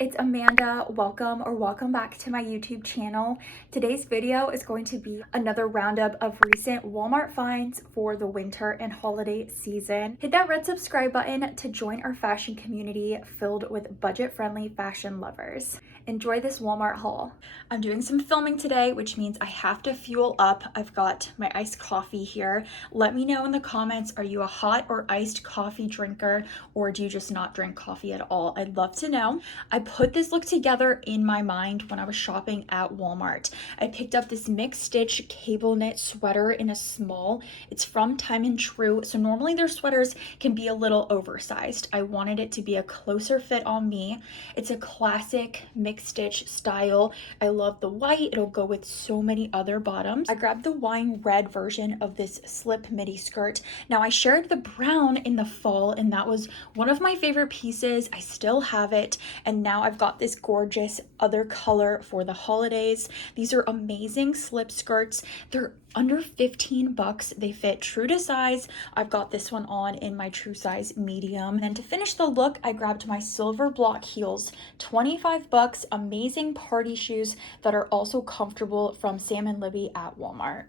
it's Amanda. Welcome back to my YouTube channel. Today's video is going to be another roundup of recent Walmart finds for the winter and holiday season. Hit that red subscribe button to join our fashion community filled with budget-friendly fashion lovers. Enjoy this Walmart haul. I'm doing some filming today, which means I have to fuel up. I've got my iced coffee here. Let me know in the comments, are you a hot or iced coffee drinker, or do you just not drink coffee at all? I'd love to know. I put this look together in my mind when I was shopping at Walmart. I picked up this mixed stitch cable knit sweater in a small. It's from Time and True, so normally their sweaters can be a little oversized. I wanted it to be a closer fit on me. It's a classic mixed stitch style. I love the white. It'll go with so many other bottoms. I grabbed the wine red version of this slip midi skirt. Now I shared the brown in the fall, and that was one of my favorite pieces. I still have it, and now I've got this gorgeous other color for the holidays. These are amazing slip skirts. They're under 15 bucks. They fit true to size. I've got this one on in my true size medium. And to finish the look, I grabbed my silver block heels, 25 bucks, amazing party shoes that are also comfortable, from Sam and Libby at Walmart.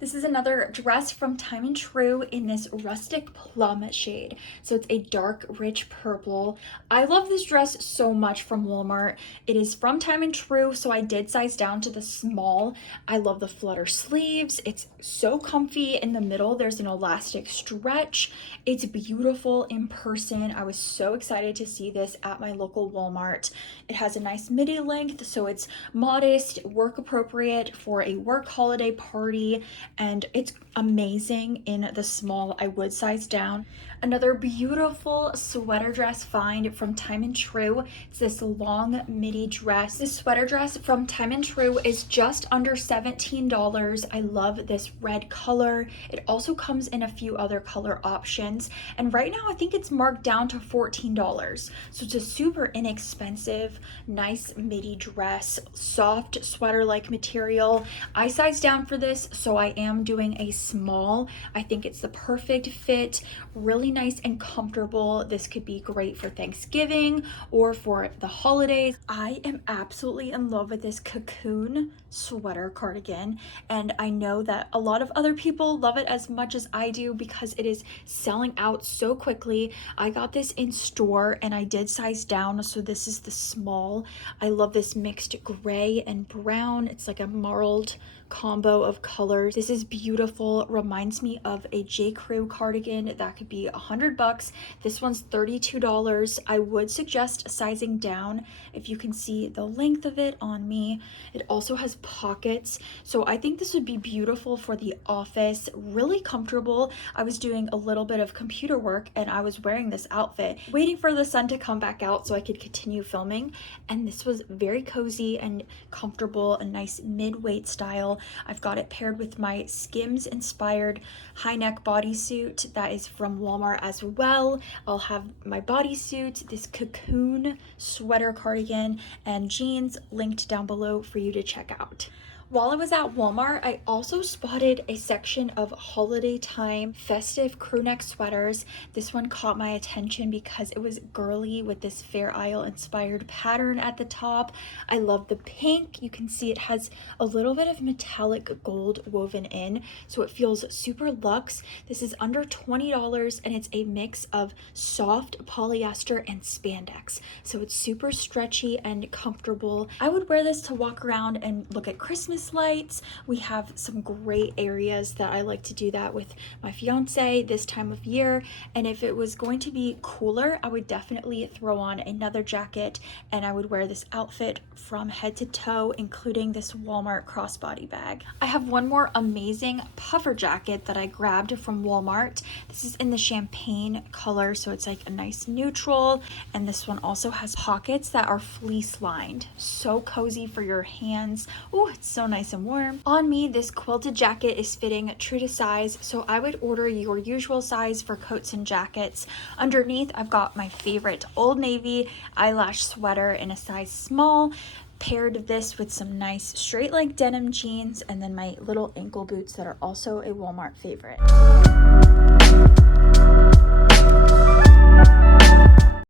This is another dress from Time and True in this rustic plum shade. So it's a dark, rich purple. I love this dress so much from Walmart. It is from Time and True, so I did size down to the small. I love the flutter sleeves. It's so comfy. In the middle, there's an elastic stretch. It's beautiful in person. I was so excited to see this at my local Walmart. It has a nice midi length, so it's modest, work appropriate for a work holiday party, and it's amazing in the small. I would size down. Another beautiful sweater dress find from Time and True. It's this long midi dress. This sweater dress from Time and True is just under $17. I love this red color. It also comes in a few other color options, and right now I think it's marked down to $14. So it's a super inexpensive, nice midi dress, soft sweater-like material. I sized down for this, so I am doing a small. I think it's the perfect fit, really nice and comfortable. This could be great for Thanksgiving or for the holidays. I am absolutely in love with this cocoon sweater cardigan, and I know that a lot of other people love it as much as I do because it is selling out so quickly. I got this in store and I did size down, so this is the small. I love this mixed gray and brown. It's like a marled combo of colors. This is beautiful. Reminds me of a J. Crew cardigan that could be 100 bucks. This one's $32. I would suggest sizing down if you can see the length of it on me. It also has pockets, so I think this would be beautiful for the office. Really comfortable. I was doing a little bit of computer work and I was wearing this outfit, waiting for the sun to come back out so I could continue filming, and this was very cozy and comfortable, a nice mid-weight style. I've got it paired with my Skims inspired high neck bodysuit that is from Walmart as well. I'll have my bodysuit, this cocoon sweater cardigan, and jeans linked down below for you to check out. While I was at Walmart, I also spotted a section of holiday time festive crew neck sweaters. This one caught my attention because it was girly with this Fair Isle inspired pattern at the top. I love the pink. You can see it has a little bit of metallic gold woven in, so it feels super luxe. This is under $20 and it's a mix of soft polyester and spandex, so it's super stretchy and comfortable. I would wear this to walk around and look at Christmas lights. We have some great areas that I like to do that with my fiance this time of year, and if it was going to be cooler, I would definitely throw on another jacket and I would wear this outfit from head to toe, including this Walmart crossbody bag. I have one more amazing puffer jacket that I grabbed from Walmart. This is in the champagne color, so it's like a nice neutral, and this one also has pockets that are fleece lined. So cozy for your hands. Oh, it's so nice and warm. On me, this quilted jacket is fitting true to size, so I would order your usual size for coats and jackets. Underneath, I've got my favorite Old Navy eyelash sweater in a size small. Paired this with some nice straight leg denim jeans, and then my little ankle boots that are also a Walmart favorite.